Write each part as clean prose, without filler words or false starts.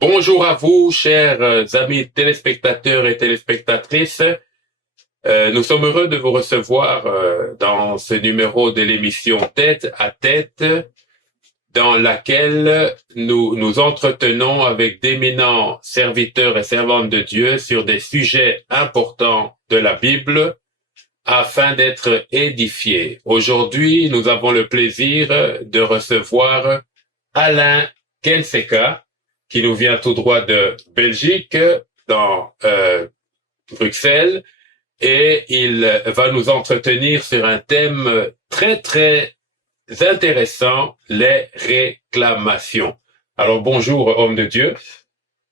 Bonjour à vous, chers amis téléspectateurs et téléspectatrices. Nous sommes heureux de vous recevoir dans ce numéro de l'émission Tête à Tête, dans laquelle nous nous entretenons avec d'éminents serviteurs et servantes de Dieu sur des sujets importants de la Bible afin d'être édifiés. Aujourd'hui, nous avons le plaisir de recevoir Alain Kenseka, qui nous vient tout droit de Belgique, dans Bruxelles, et il va nous entretenir sur un thème très, très intéressant, les réclamations. Alors, bonjour, homme de Dieu.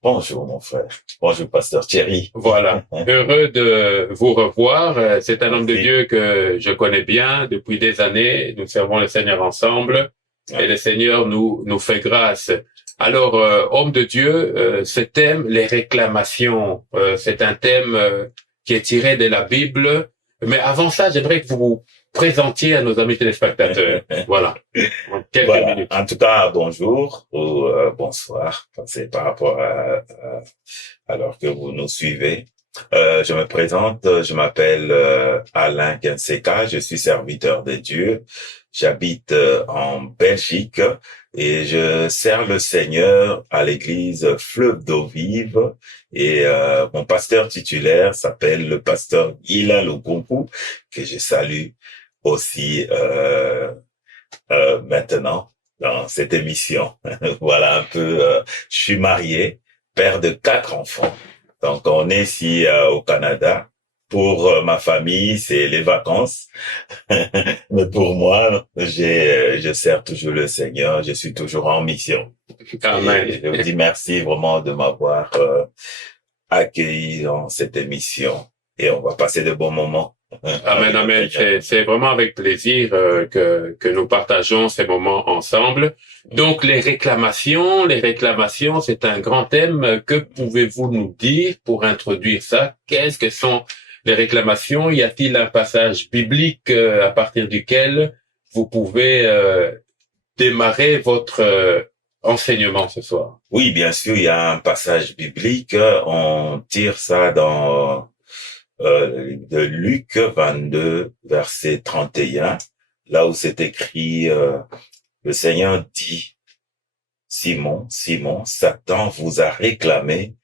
Bonjour, mon frère. Bonjour, pasteur Thierry. Voilà. Heureux de vous revoir. C'est un homme de Dieu que je connais bien depuis des années. Nous servons le Seigneur ensemble et le Seigneur nous fait grâce. Alors, homme de Dieu, ce thème, les réclamations, c'est un thème qui est tiré de la Bible. Mais avant ça, j'aimerais que vous vous présentiez à nos amis téléspectateurs. Voilà. En quelques minutes. En tout cas, bonjour ou bonsoir. C'est par rapport alors que vous nous suivez. Je me présente, je m'appelle Alain Kenseka, je suis serviteur de Dieu. J'habite en Belgique et je sers le Seigneur à l'église Fleuve d'eau vive. Et mon pasteur titulaire s'appelle le pasteur Ila Lukunku, que je salue aussi maintenant dans cette émission. Voilà un peu, je suis marié, père de 4 enfants. Donc on est ici au Canada. Pour ma famille, c'est les vacances. Mais pour moi, je sers toujours le Seigneur, je suis toujours en mission. Amen. Et je vous dis merci vraiment de m'avoir accueilli dans cette émission. Et on va passer de bons moments. Amen, amen. C'est vraiment avec plaisir que nous partageons ces moments ensemble. Donc, les réclamations, c'est un grand thème. Que pouvez-vous nous dire pour introduire ça? Qu'est-ce que sont les réclamations? Y a-t-il un passage biblique à partir duquel vous pouvez démarrer votre enseignement ce soir? Oui, bien sûr, il y a un passage biblique. On tire ça dans de Luc 22, verset 31, là où c'est écrit, le Seigneur dit, Simon, Simon, Satan vous a réclamé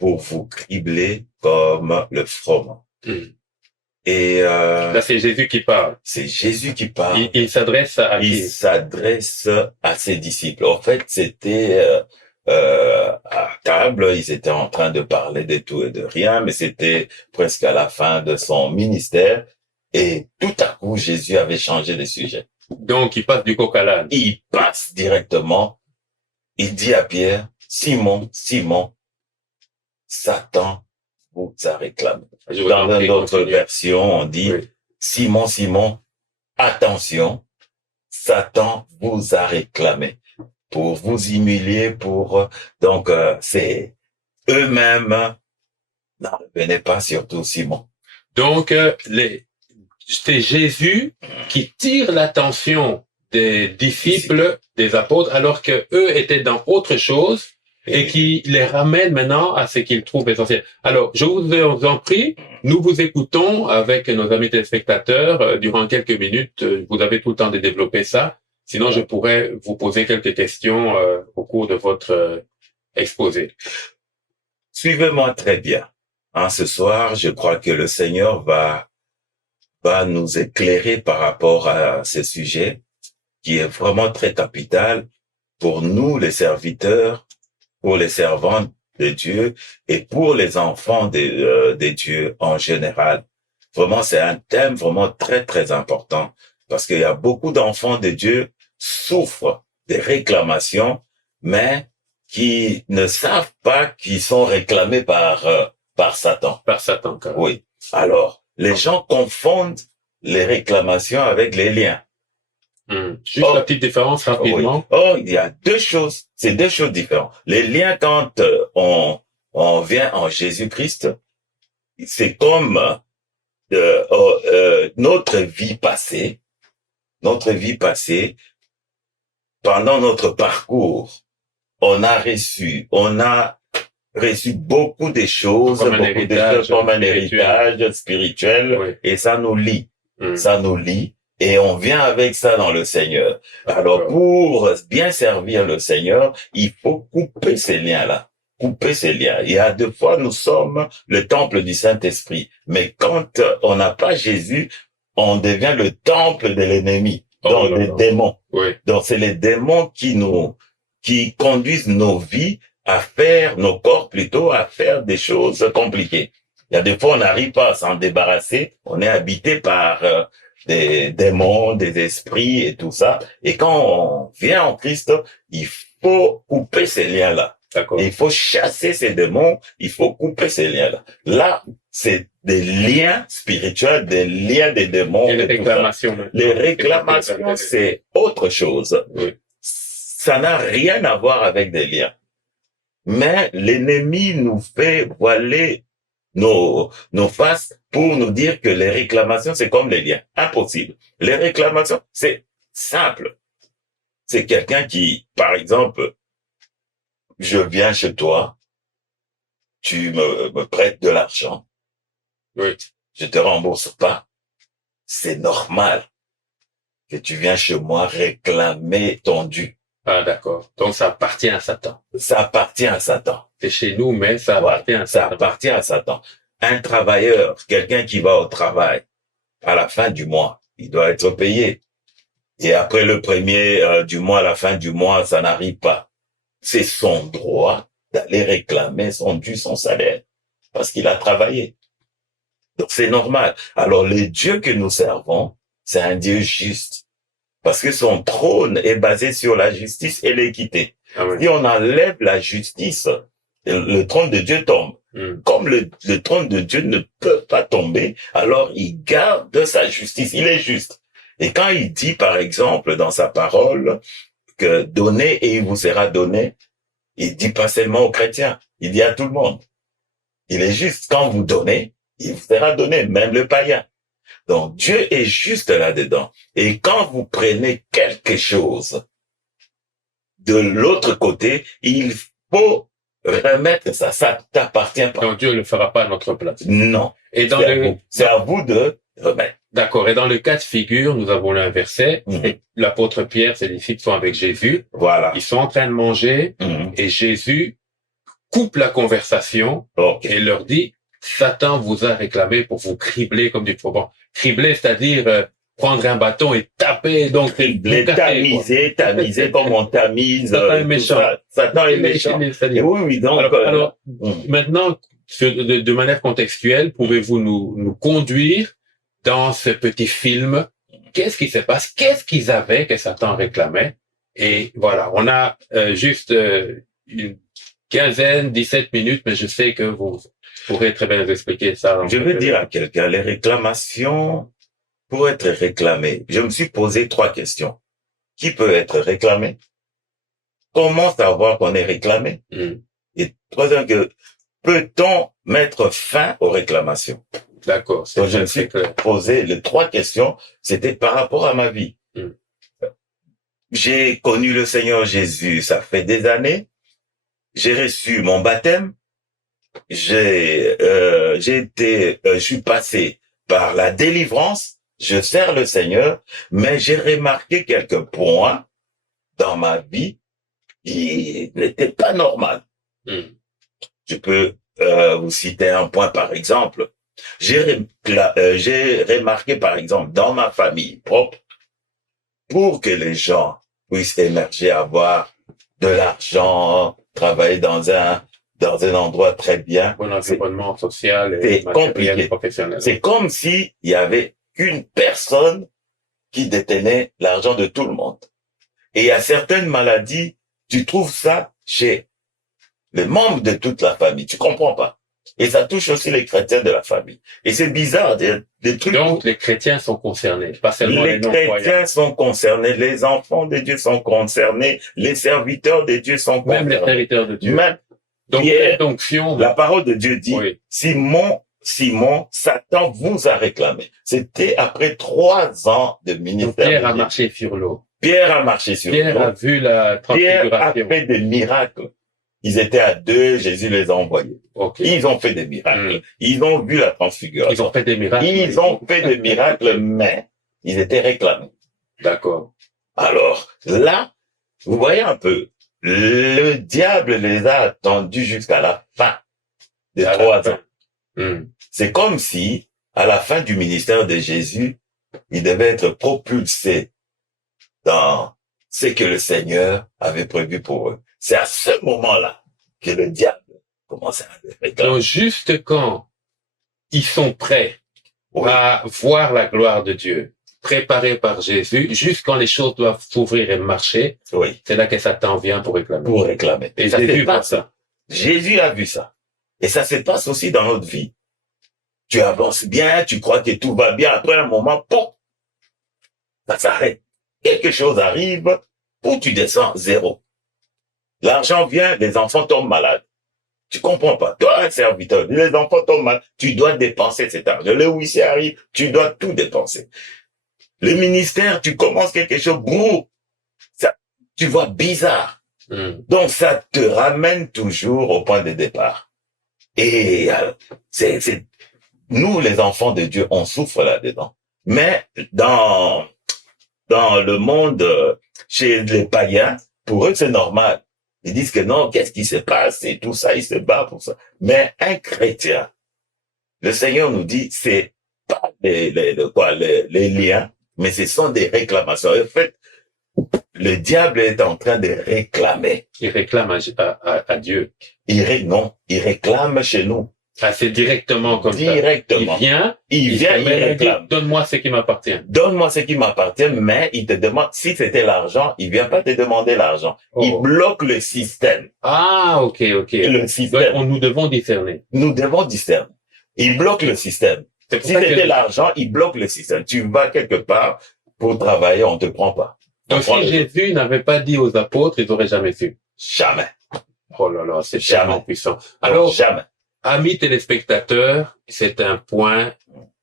pour vous cribler comme le froment. Et là, c'est Jésus qui parle. C'est Jésus qui parle. Il s'adresse à qui? Il s'adresse à ses disciples. En fait, c'était à table, ils étaient en train de parler de tout et de rien, mais c'était presque à la fin de son ministère. Et tout à coup, Jésus avait changé de sujet. Donc, il passe du coq à l'âne. Il passe directement. Il dit à Pierre, Simon, Simon, Satan vous a réclamé. Dans une autre version, on dit, oui. Simon, Simon, attention, Satan vous a réclamé pour vous humilier, donc c'est eux-mêmes n'en revenaient pas, surtout Simon. Donc c'est Jésus qui tire l'attention des disciples, des apôtres, alors que eux étaient dans autre chose et qui les ramène maintenant à ce qu'ils trouvent essentiel. Alors, je vous en prie, nous vous écoutons avec nos amis téléspectateurs durant quelques minutes. Vous avez tout le temps de développer ça. Sinon, je pourrais vous poser quelques questions au cours de votre exposé. Suivez-moi très bien. Ce soir, je crois que le Seigneur va nous éclairer par rapport à ce sujet qui est vraiment très capital pour nous, les serviteurs, pour les servants de Dieu et pour les enfants de Dieu en général. Vraiment, c'est un thème vraiment très, très important parce qu'il y a beaucoup d'enfants de Dieu souffrent des réclamations, mais qui ne savent pas qu'ils sont réclamés par Satan. Par Satan, quand même. Oui. Alors, les gens confondent les réclamations avec les liens. Juste la petite différence rapidement. Oui. Il y a deux choses. C'est deux choses différentes. Les liens, quand on vient en Jésus-Christ, c'est comme notre vie passée. Notre vie passée, pendant notre parcours, on a reçu beaucoup de choses, Comme un héritage comme un spirituel. héritage spirituel, Oui. et ça nous lie. Mm. Ça nous lie, et on vient avec ça dans le Seigneur. Alors, D'accord. pour bien servir le Seigneur, il faut couper ces liens-là. Couper ces liens. Il y a deux fois, nous sommes le temple du Saint-Esprit. Mais quand on n'a pas Jésus, on devient le temple de l'ennemi, Oh donc là des là. démons. Oui. Donc, c'est les démons qui conduisent nos vies à faire, nos corps plutôt, à faire des choses compliquées. Il y a des fois, on n'arrive pas à s'en débarrasser. On est habité par des démons, des esprits et tout ça. Et quand on vient en Christ, il faut couper ces liens-là. D'accord. Il faut chasser ces démons. Il faut couper ces liens-là. Là, c'est des liens spirituels, des liens des démons. Et les et tout ça. réclamations. Les réclamations, c'est autre chose. Oui. Ça n'a rien à voir avec des liens. Mais l'ennemi nous fait voiler nos faces pour nous dire que les réclamations, c'est comme les liens. Impossible. Les réclamations, c'est simple. C'est quelqu'un qui, par exemple, je viens chez toi, tu me prêtes de l'argent, Oui. je te rembourse pas. C'est normal que tu viens chez moi réclamer ton dû. Ah, d'accord. Donc, ça appartient à Satan. Ça appartient à Satan. C'est chez nous, mais ça appartient à Ça Satan. appartient à Satan. Un travailleur, quelqu'un qui va au travail, à la fin du mois, il doit être payé. Et après le premier du mois, à la fin du mois, ça n'arrive pas. C'est son droit d'aller réclamer son dû, son salaire, parce qu'il a travaillé. Donc c'est normal. Alors le Dieu que nous servons, c'est un Dieu juste. Parce que son trône est basé sur la justice et l'équité. Ah oui. Si on enlève la justice, le trône de Dieu tombe. Mm. Comme le trône de Dieu ne peut pas tomber, alors il garde sa justice. Il est juste. Et quand il dit, par exemple, dans sa parole, que donnez et il vous sera donné, il dit pas seulement aux chrétiens, il dit à tout le monde. Il est juste. Quand vous donnez, il vous sera donné, même le païen. Donc Dieu est juste là-dedans. Et quand vous prenez quelque chose de l'autre côté, il faut remettre ça. Ça t'appartient pas. Donc, Dieu ne le fera pas à notre place. Non. Et dans C'est à vous de remettre. D'accord. Et dans le cas de figure, nous avons lu un verset. Mhm. Et l'apôtre Pierre, ses disciples sont avec Jésus. Voilà. Ils sont en train de manger. Mhm. Et Jésus coupe la conversation Ok. et leur dit, Satan vous a réclamé pour vous cribler comme du faucon. Cribler, c'est-à-dire prendre un bâton et taper, donc Les tamiser comme on tamise. Satan est tout méchant. ça. Satan est méchant. Et oui, donc. Alors, maintenant, de manière contextuelle, pouvez-vous nous conduire dans ce petit film? Qu'est-ce qui se passe? Qu'est-ce qu'ils avaient que Satan réclamait? Et voilà, on a juste une 17 minutes, mais je sais que vous pourrez très bien nous expliquer ça. Je veux dire à quelqu'un, les réclamations, pour être réclamées, je me suis posé 3 questions. Qui peut être réclamé? Comment savoir qu'on est réclamé? Et troisième, peut-on mettre fin aux réclamations? D'accord. Donc je me suis posé les 3 questions, c'était par rapport à ma vie. J'ai connu le Seigneur Jésus, ça fait des années. J'ai reçu mon baptême. Je suis passé par la délivrance. Je sers le Seigneur, mais j'ai remarqué quelques points dans ma vie qui n'étaient pas normaux. Je peux vous citer un point par exemple. J'ai remarqué par exemple dans ma famille propre, pour que les gens puissent émerger, avoir de l'argent, travailler dans un endroit très bien. Bon environnement social et matériel compliqué. Professionnel. C'est comme s'il y avait une personne qui détenait l'argent de tout le monde. Et il y a certaines maladies, tu trouves ça chez les membres de toute la famille. Tu comprends pas. Et ça touche aussi les chrétiens de la famille. Et c'est bizarre, des trucs. Donc, les chrétiens sont concernés, pas seulement les non-croyants. Les chrétiens sont concernés, les enfants de Dieu sont concernés, les serviteurs de Dieu sont concernés. Même les serviteurs de Dieu. Même donc, Pierre, l'onction. La parole de Dieu dit, oui. Simon, Satan vous a réclamé. C'était après 3 ans de ministère. Donc, Pierre a marché sur l'eau. Pierre a marché sur Pierre a l'eau. vu la Pierre a transfiguration. fait des miracles. Ils étaient à deux, Jésus les a envoyés. Ok. Ils ont fait des miracles. Ils ont vu la transfiguration. Ils ont fait des miracles. Ils ont fait des miracles, mais ils étaient réclamés. D'accord. Alors, là, vous voyez un peu, le diable les a attendus jusqu'à la fin des À la 3 fin. ans. Hmm. C'est comme si, à la fin du ministère de Jésus, ils devaient être propulsés dans ce que le Seigneur avait prévu pour eux. C'est à ce moment-là que le diable commence à les réclamer. Donc, juste quand ils sont prêts Oui, à voir la gloire de Dieu, préparés par Jésus, juste quand les choses doivent s'ouvrir et marcher, oui, c'est là que Satan vient pour réclamer. pour réclamer. Et Ça Jésus se voit passe. ça. Jésus a vu ça. Et ça se passe aussi dans notre vie. Tu avances bien, tu crois que tout va bien. Après un moment, pouf, ça s'arrête. Quelque chose arrive, où tu descends zéro. L'argent vient, les enfants tombent malades. Tu comprends pas. Toi, un serviteur, les enfants tombent malades. Tu dois dépenser cet argent. Le huissier arrive, tu dois tout dépenser. Le ministère, tu commences quelque chose, brou, ça, tu vois bizarre. Hmm. Donc, ça te ramène toujours au point de départ. Et c'est nous, les enfants de Dieu, on souffre là-dedans. Mais dans le monde, chez les païens, pour eux, c'est normal. Ils disent que non, qu'est-ce qui se passe et tout ça, ils se battent pour ça. Mais un chrétien, le Seigneur nous dit, c'est pas les liens, mais ce sont des réclamations. En fait, le diable est en train de réclamer. Il réclame à Dieu. Non, il réclame chez nous. Ah, c'est directement comme ça. Directement. Il vient, il réclame. dit, donne-moi ce qui m'appartient. Donne-moi ce qui m'appartient, mais il te demande, si c'était l'argent, il vient pas te demander l'argent. Oh. Il bloque le système. Ah, ok. Le Donc, système. nous devons discerner. Nous devons discerner. Il bloque le système. C'est pour Si ça que c'était l'argent, il bloque le système. Tu vas quelque part pour travailler, on te prend pas. On donc, prend si les autres. Jésus n'avait pas dit aux apôtres, ils n'auraient jamais su. Jamais. Oh là là, c'est Jamais. tellement puissant. Donc, Alors, jamais. amis téléspectateurs, c'est un point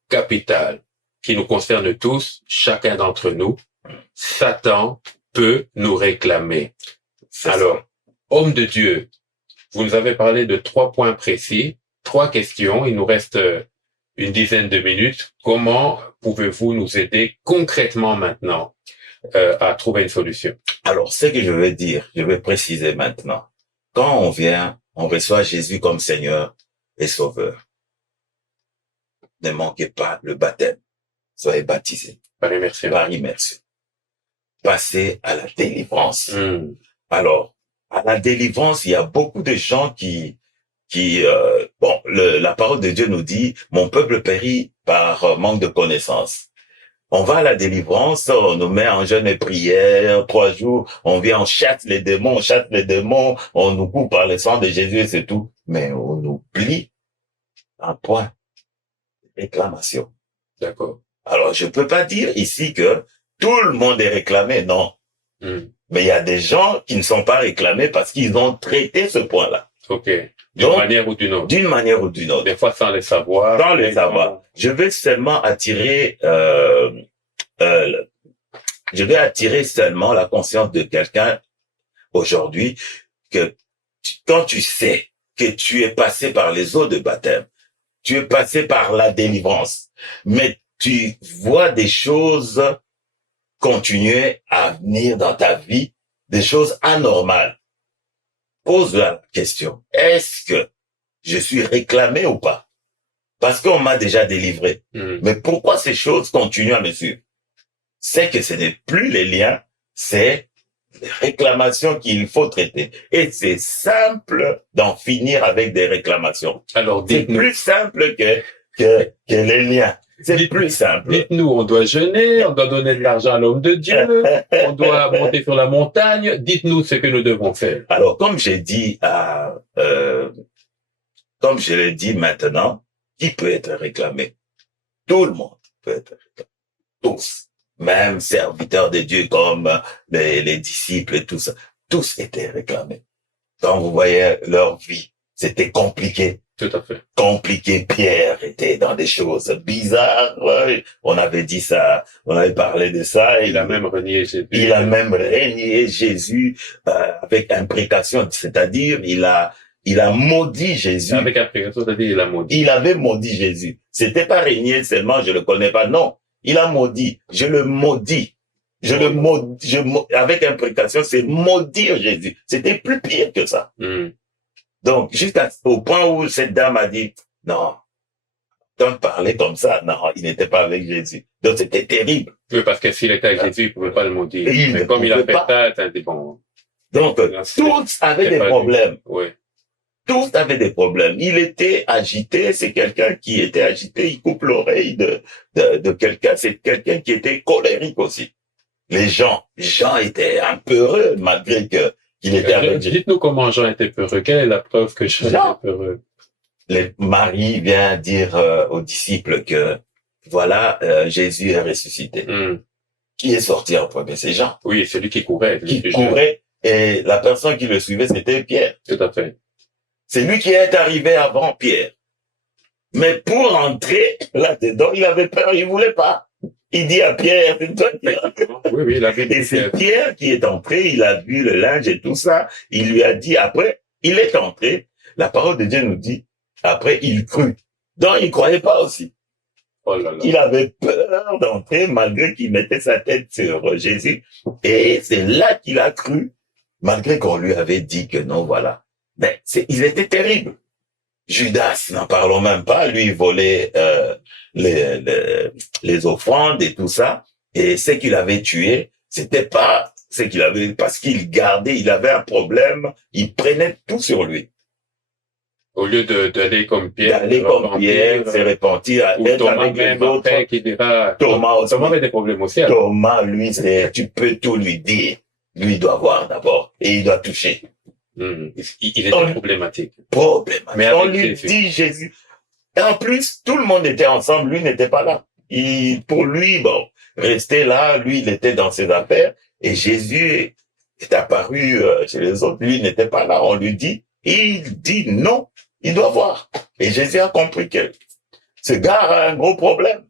capital qui nous concerne tous, chacun d'entre nous. Satan peut nous réclamer. C'est Alors, ça. homme de Dieu, vous nous avez parlé de 3 points précis, 3 questions. Il nous reste une dizaine de minutes. Comment pouvez-vous nous aider concrètement maintenant à trouver une solution? Alors, ce que je veux dire, je vais préciser maintenant. Quand on vient, on reçoit Jésus comme Seigneur et Sauveur. Ne manquez pas le baptême. Soyez baptisés Par immersion. par immersion. Passez à la délivrance. Hmm. Alors, à la délivrance, il y a beaucoup de gens qui la parole de Dieu nous dit, mon peuple périt par manque de connaissance. On va à la délivrance, on nous met en jeûne et prière, 3 jours, on vient, on chasse les démons, on nous coupe par le sang de Jésus et c'est tout. Mais on oublie un point, réclamation. D'accord. Alors, je peux pas dire ici que tout le monde est réclamé, non. Hmm. Mais il y a des gens qui ne sont pas réclamés parce qu'ils ont traité ce point-là. Ok. D'une Donc, manière ou d'une autre. d'une manière ou d'une autre. Des fois sans le savoir. Sans le savoir. Je vais seulement attirer seulement la conscience de quelqu'un aujourd'hui que quand tu sais que tu es passé par les eaux de baptême, tu es passé par la délivrance, mais tu vois des choses continuer à venir dans ta vie, des choses anormales. Pose la question, est-ce que je suis réclamé ou pas? Parce qu'on m'a déjà délivré. Hmm. Mais pourquoi ces choses continuent à me suivre? C'est que ce n'est plus les liens, c'est les réclamations qu'il faut traiter. Et c'est simple d'en finir avec des réclamations. Alors, C'est dites-nous. plus simple que les liens. C'est Dites- plus simple. Dites-nous, on doit jeûner, on doit donner de l'argent à l'homme de Dieu, on doit monter sur la montagne. Dites-nous ce que nous devons faire. Alors, comme j'ai dit comme je l'ai dit maintenant, qui peut être réclamé? Tout le monde peut être réclamé. Tous. Même serviteurs de Dieu comme les disciples et tout ça. Tous étaient réclamés. Quand vous voyez leur vie, c'était compliqué. Tout à fait. compliqué. Pierre était dans des choses bizarres. Ouais. On avait dit ça, on avait parlé de ça. Il a même renié Jésus. Il a même renié Jésus avec imprécation, c'est-à-dire il a maudit Jésus. Avec imprécation, c'est-à-dire il a maudit. Il avait maudit Jésus. C'était pas régner seulement, je le connais pas. Non, il a maudit. Je le maudis. Je le maudis. Avec imprécation, c'est maudire Jésus. C'était plus pire que ça. Donc, jusqu'au point où cette dame a dit, non, tant parler comme ça, non, il n'était pas avec Jésus. Donc, c'était terrible. Oui, parce que s'il était avec Jésus, il pouvait pas le maudire. Mais comme il a fait ça, c'est bon. Donc, tous avaient des problèmes. Oui. Tous avaient des problèmes. Il était agité, c'est quelqu'un qui était agité, il coupe l'oreille de quelqu'un, c'est quelqu'un qui était colérique aussi. Les gens, Jean était un peu heureux, malgré qu'il était avec Jésus. Dites-nous comment Jean était peureux. Quelle est la preuve que Jean était peureux? Marie vient dire aux disciples que, voilà, Jésus est ressuscité. Qui est sorti en premier? C'est Jean. Oui, celui qui courait. Qui courait, et la personne qui le suivait, c'était Pierre. Tout à fait. C'est lui qui est arrivé avant Pierre. Mais pour entrer là-dedans, il avait peur, il voulait pas. Il dit à Pierre, c'est toi qui oui, il avait et c'est Pierre qui est entré, il a vu le linge et tout ça, il lui a dit, après, il est entré, la parole de Dieu nous dit, après, il crut. Donc, il croyait pas aussi. Oh là là. Il avait peur d'entrer, malgré qu'il mettait sa tête sur Jésus, et c'est là qu'il a cru, malgré qu'on lui avait dit que non, voilà. Mais ils étaient terribles. Judas, n'en parlons même pas, lui il volait les offrandes et tout ça, et ce qu'il avait tué, c'était pas ce qu'il avait, parce qu'il gardait, il avait un problème, il prenait tout sur lui. Au lieu d'aller comme Pierre, se repentir, ou Thomas même après qui dira, Thomas avait des problèmes aussi. Alors. Thomas, lui, tu peux tout lui dire, lui il doit voir d'abord, et il doit toucher. Il était problématique. Mais on lui dit Jésus. Et en plus, tout le monde était ensemble, lui n'était pas là. Pour lui, bon, rester là, lui, il était dans ses affaires, et Jésus est apparu chez les autres, lui n'était pas là, on lui dit, il dit non, il doit voir. Et Jésus a compris que ce gars a un gros problème.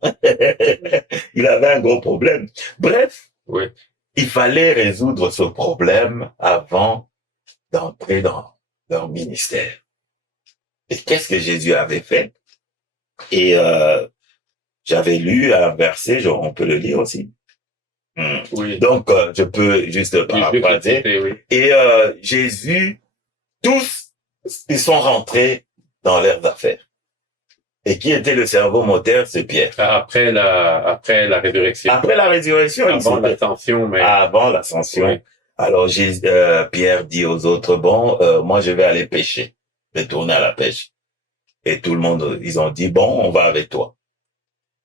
Il avait un gros problème. Bref, il fallait résoudre ce problème avant d'entrer dans leur ministère. Et qu'est-ce que Jésus avait fait? Et j'avais lu un verset, on peut le lire aussi. Oui. Donc, je peux juste paraphraser. Et Jésus, tous, ils sont rentrés dans leurs affaires. Et qui était le cerveau moteur? C'est Pierre. Après la résurrection. Après la résurrection. Avant l'ascension, mais. Avant l'ascension. Oui. Alors, Pierre dit aux autres, bon, moi, je vais aller pêcher. Retourner à la pêche. Et tout le monde, ils ont dit, bon, on va avec toi.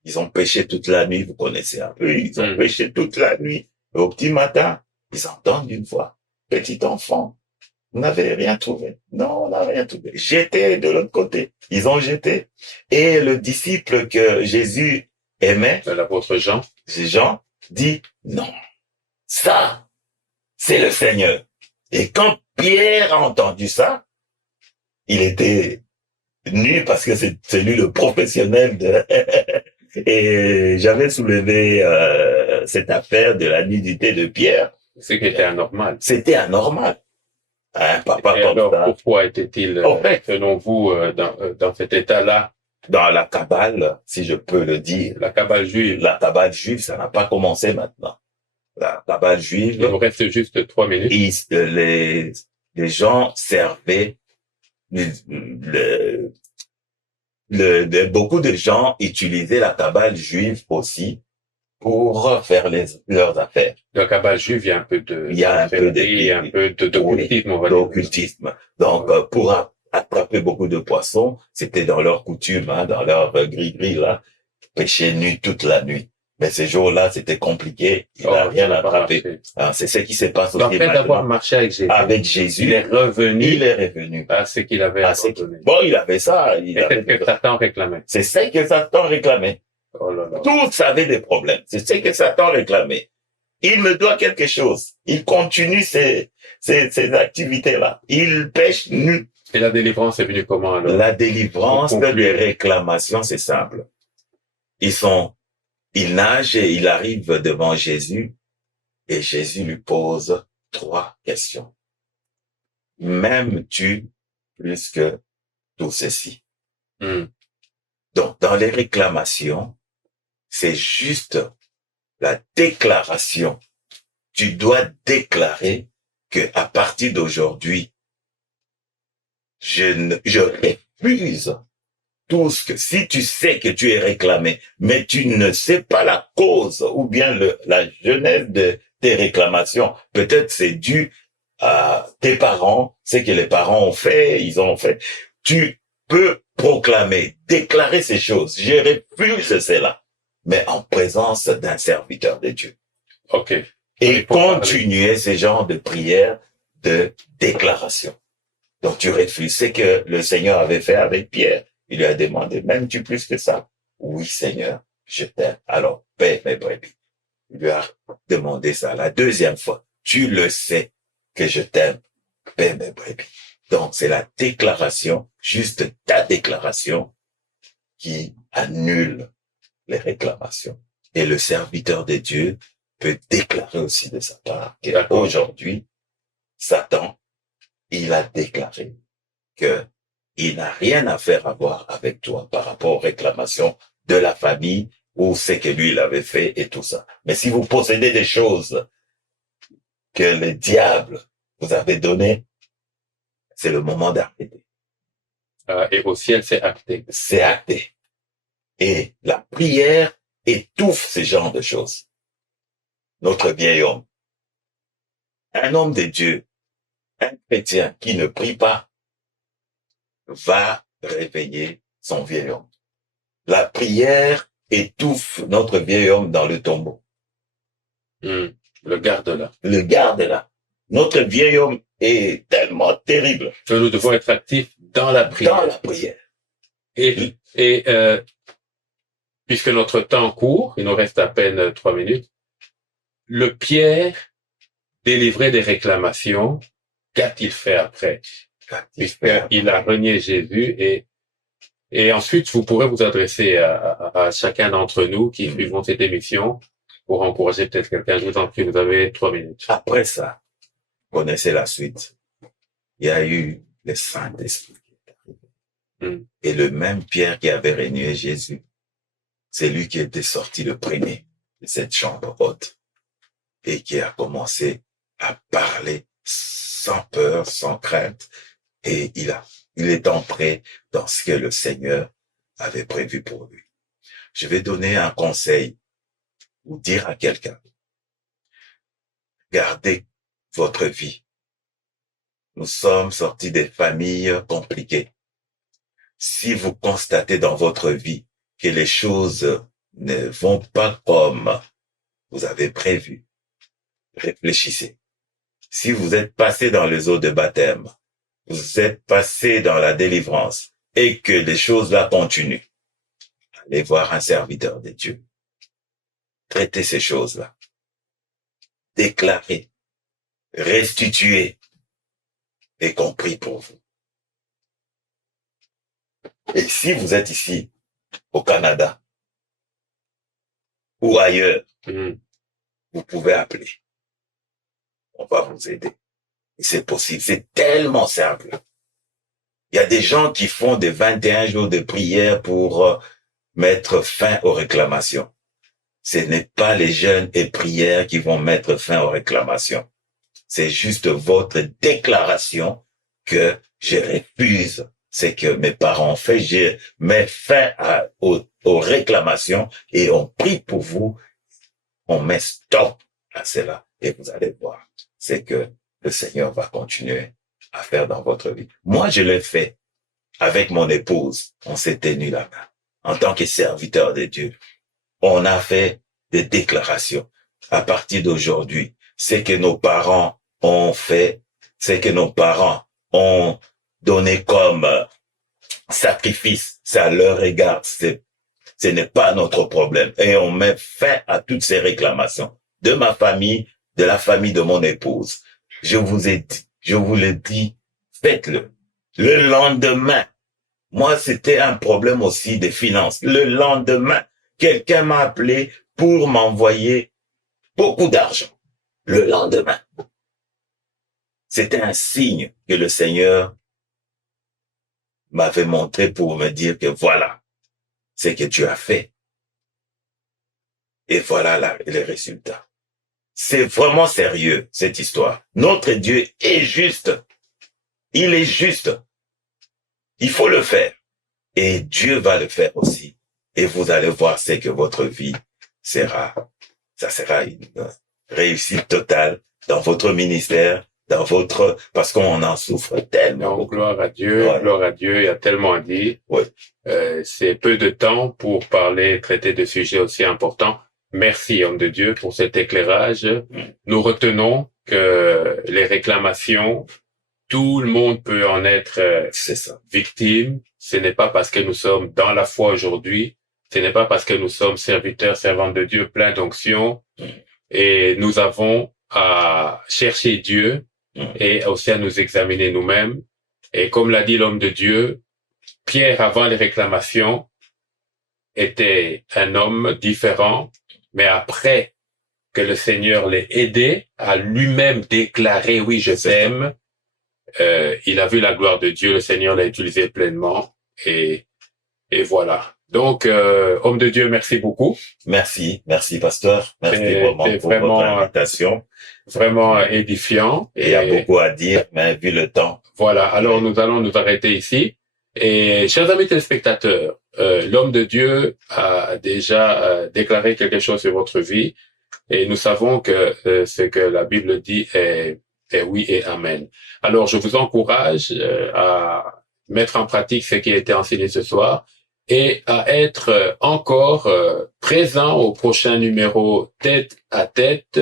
Ils ont pêché toute la nuit, vous connaissez un peu, ils ont pêché toute la nuit. Et au petit matin, ils entendent une voix. Petit enfant, vous n'avez rien trouvé. Non, on n'a rien trouvé. Jetez de l'autre côté. Ils ont jeté. Et le disciple que Jésus aimait, l'apôtre Jean, dit, non, ça, c'est le Seigneur. Et quand Pierre a entendu ça, il était nu parce que c'est lui le professionnel de... Et j'avais soulevé cette affaire de la nudité de Pierre. Ce qui était anormal. C'était anormal. Hein, papa, et alors, ça. Pourquoi était-il, selon vous, dans cet état-là? Dans la Kabbale, si je peux le dire. La Kabbale juive. La Kabbale juive, ça n'a pas commencé maintenant. La Kabbale juive. Il vous reste juste 3 minutes. Les gens servaient beaucoup de gens utilisaient la Kabbale juive aussi pour faire leurs affaires. La Kabbale juive, il y a un peu d'occultisme, on va dire. D'occultisme. Donc, pour attraper beaucoup de poissons, c'était dans leur coutume, hein, dans leur gris-gris, là, pêcher nu toute la nuit. Mais ces jours-là, c'était compliqué. Il n'a rien attrapé. Hein, c'est ce qui se passe aussi. Après d'avoir marché avec Jésus, il est revenu à ce qu'il avait abandonné. Bon, il avait ça. C'est ce que Satan réclamait. C'est ce que Satan réclamait. Oh là là. Tous avaient des problèmes. C'est ce que Satan réclamait. Il me doit quelque chose. Il continue ces activités-là. Il pêche nu. Et la délivrance est venue comment alors? La délivrance Pour conclure. des réclamations, c'est simple. Ils nagent et ils arrivent devant Jésus et Jésus lui pose 3 questions. M'aimes-tu plus que tout ceci? Donc, dans les réclamations, c'est juste la déclaration. Tu dois déclarer que à partir d'aujourd'hui, je refuse tout ce que, si tu sais que tu es réclamé, mais tu ne sais pas la cause ou bien la genèse de tes réclamations, peut-être c'est dû à tes parents, c'est que les parents ont fait, ils ont fait. Tu peux proclamer, déclarer ces choses. Je refuse cela, mais en présence d'un serviteur de Dieu. OK. Et continuer ce genre de prière de déclaration. Donc tu refuses. C'est que le Seigneur avait fait avec Pierre. Il lui a demandé, m'aimes-tu plus que ça? Oui, Seigneur, je t'aime. Alors, paie mes brebis. Il lui a demandé ça la 2e fois. Tu le sais que je t'aime, paie mes brebis. Donc, c'est la déclaration, juste ta déclaration, qui annule les réclamations. Et le serviteur de Dieu peut déclarer aussi de sa part qu'aujourd'hui, Satan, il a déclaré que il n'a rien à faire à voir avec toi par rapport aux réclamations de la famille ou ce que lui il avait fait et tout ça. Mais si vous possédez des choses que le diable vous avait données, c'est le moment d'arrêter. Et au ciel, c'est acté. C'est acté. Et la prière étouffe ce genre de choses. Notre vieil homme, un homme de Dieu, un chrétien qui ne prie pas, va réveiller son vieil homme. La prière étouffe notre vieil homme dans le tombeau. Le garde là. Le garde là. Notre vieil homme est tellement terrible. Que nous devons être actifs dans la prière. Dans la prière. Et puisque notre temps court, il nous reste à peine 3 minutes, le Pierre délivrait des réclamations. Qu'a-t-il fait après? Puisqu'il a renié Jésus et ensuite vous pourrez vous adresser à chacun d'entre nous qui suivons cette émission pour encourager peut-être quelqu'un. Je vous en prie, vous avez 3 minutes. Après ça, connaissez la suite. Il y a eu le Saint-Esprit. Et le même Pierre qui avait renié Jésus, c'est lui qui était sorti le premier de cette chambre haute et qui a commencé à parler sans peur, sans crainte. Et il est entré dans ce que le Seigneur avait prévu pour lui. Je vais donner un conseil ou dire à quelqu'un, gardez votre vie. Nous sommes sortis des familles compliquées. Si vous constatez dans votre vie que les choses ne vont pas comme vous avez prévu, réfléchissez. Si vous êtes passé dans les eaux de baptême, vous êtes passé dans la délivrance et que les choses là continuent, allez voir un serviteur de Dieu. Traitez ces choses-là. Déclarez, restituez et qu'on prie pour vous. Et si vous êtes ici, au Canada, ou ailleurs, vous pouvez appeler. On va vous aider. Et c'est possible. C'est tellement simple. Il y a des gens qui font des 21 jours de prière pour mettre fin aux réclamations. Ce n'est pas les jeûnes et prières qui vont mettre fin aux réclamations. C'est juste votre déclaration que je refuse ce que mes parents ont fait. Je mets fin aux réclamations et on prie pour vous. On met stop à cela. Et vous allez voir, c'est que le Seigneur va continuer à faire dans votre vie. Moi, je l'ai fait avec mon épouse. On s'est tenu la main. En tant que serviteur de Dieu, on a fait des déclarations. À partir d'aujourd'hui, c'est que nos parents ont fait, c'est que nos parents ont donné comme sacrifice, c'est à leur égard, ce n'est pas notre problème. Et on met fin à toutes ces réclamations de ma famille, de la famille de mon épouse. Je vous l'ai dit, faites-le. Le lendemain, moi, c'était un problème aussi des finances. Le lendemain, quelqu'un m'a appelé pour m'envoyer beaucoup d'argent. Le lendemain. C'était un signe que le Seigneur m'avait montré pour me dire que voilà, ce que tu as fait. Et voilà les résultats. C'est vraiment sérieux, cette histoire. Notre Dieu est juste. Il est juste. Il faut le faire. Et Dieu va le faire aussi. Et vous allez voir, c'est que votre vie sera une réussite totale dans votre ministère, parce qu'on en souffre tellement. Donc, gloire à Dieu, Ouais. gloire à Dieu, il a tellement dit. Ouais. C'est peu de temps pour parler, traiter de sujets aussi importants. Merci, homme de Dieu, pour cet éclairage. Nous retenons que les réclamations, tout le monde peut en être C'est ça. victime. Ce n'est pas parce que nous sommes dans la foi aujourd'hui, ce n'est pas parce que nous sommes serviteurs, servantes de Dieu, pleins d'onction, et nous avons à chercher Dieu et aussi à nous examiner nous-mêmes. Et comme l'a dit l'homme de Dieu, Pierre, avant les réclamations, était un homme différent, mais après que le Seigneur l'ait aidé à lui-même déclarer « Oui, je t'aime », il a vu la gloire de Dieu, le Seigneur l'a utilisé pleinement, et voilà. Donc, homme de Dieu, merci beaucoup. Merci, pasteur. Merci C'était pour votre invitation. Vraiment édifiant. Et il y a beaucoup à dire, mais vu le temps. Voilà, alors nous allons nous arrêter ici. Et chers amis téléspectateurs, l'homme de Dieu a déjà déclaré quelque chose sur votre vie, et nous savons que ce que la Bible dit est oui et amen. Alors, je vous encourage à mettre en pratique ce qui a été enseigné ce soir et à être encore présent au prochain numéro Tête à Tête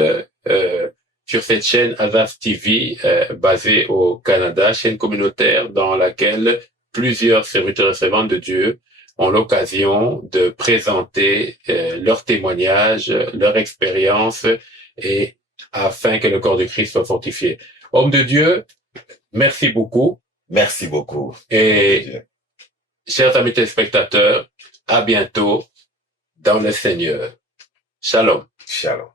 sur cette chaîne Azaf TV basée au Canada, chaîne communautaire dans laquelle plusieurs serviteurs et servantes de Dieu ont l'occasion de présenter leurs témoignages, leur expérience, et afin que le corps de Christ soit fortifié. Homme de Dieu, merci beaucoup. Merci beaucoup. Et chers amis téléspectateurs, à bientôt dans le Seigneur. Shalom. Shalom.